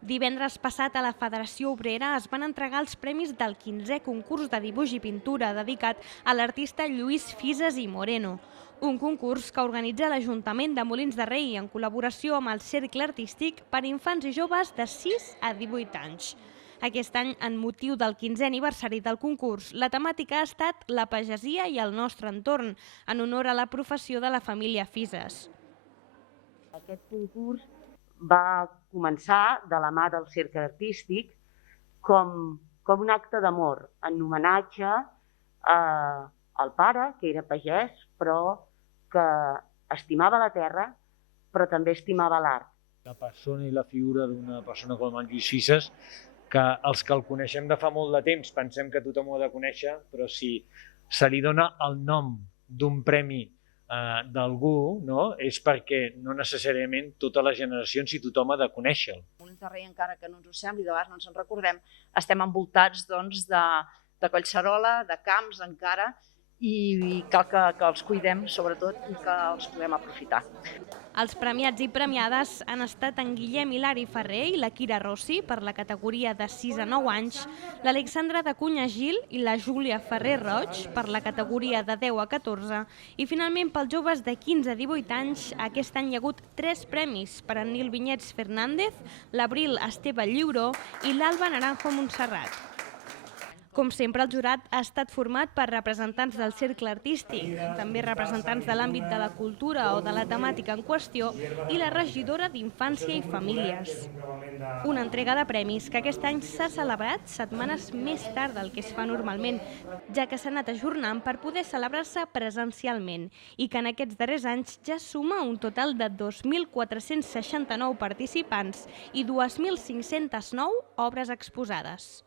Divendres passat a la Federació Obrera es van entregar els premis del 15è concurs de dibuix i pintura dedicat a l'artista Lluís Fisas i Moreno, un concurs que organitza l'Ajuntament de Molins de Rei en col·laboració amb el Cercle Artístic per a infants i joves de 6 a 18 anys. Aquest any, en motiu del 15è aniversari del concurs, la temàtica ha estat la pagesia i el nostre entorn, en honor a la professió de la família Fisas. Aquest concurs va començar de la mà del Cercle Artístic com un acte d'amor, en homenatge al pare, que era pagès, però que estimava la terra, però també estimava l'art. La persona i la figura d'una persona com en Lluís Fisas, que els que el coneixem de fa molt de temps pensem que tothom ho ha de conèixer, però si se li dona el nom d'un premi d'algú, no? És perquè no necessàriament totes les generacions i tothom ha de conèixer-lo. Molins de Rei, encara que no ens ho sembli, de vegades no ens en recordem, estem envoltats de collserola, de camps encara, i cal que els cuidem, sobretot, i que els puguem aprofitar. Els premiats i premiades han estat en Guillem Hilari Ferrer i la Kira Rossi per la categoria de 6 a 9 anys, l'Alexandra de Cunha Gil i la Júlia Ferrer Roig per la categoria de 10 a 14 i finalment pels joves de 15 a 18 anys aquest any hi ha hagut 3 premis per en Nil Vinyets Fernández, l'Abril Esteve Lliuró i l'Alba Naranjo Montserrat. Com sempre, el jurat ha estat format per representants del cercle artístic, també representants de l'àmbit de la cultura o de la temàtica en qüestió i la regidora d'Infància i Famílies. Una entrega de premis que aquest any s'ha celebrat setmanes més tard del que es fa normalment, ja que s'ha anat ajornant per poder celebrar-se presencialment i que en aquests darrers anys ja suma un total de 2.469 participants i 2.509 obres exposades.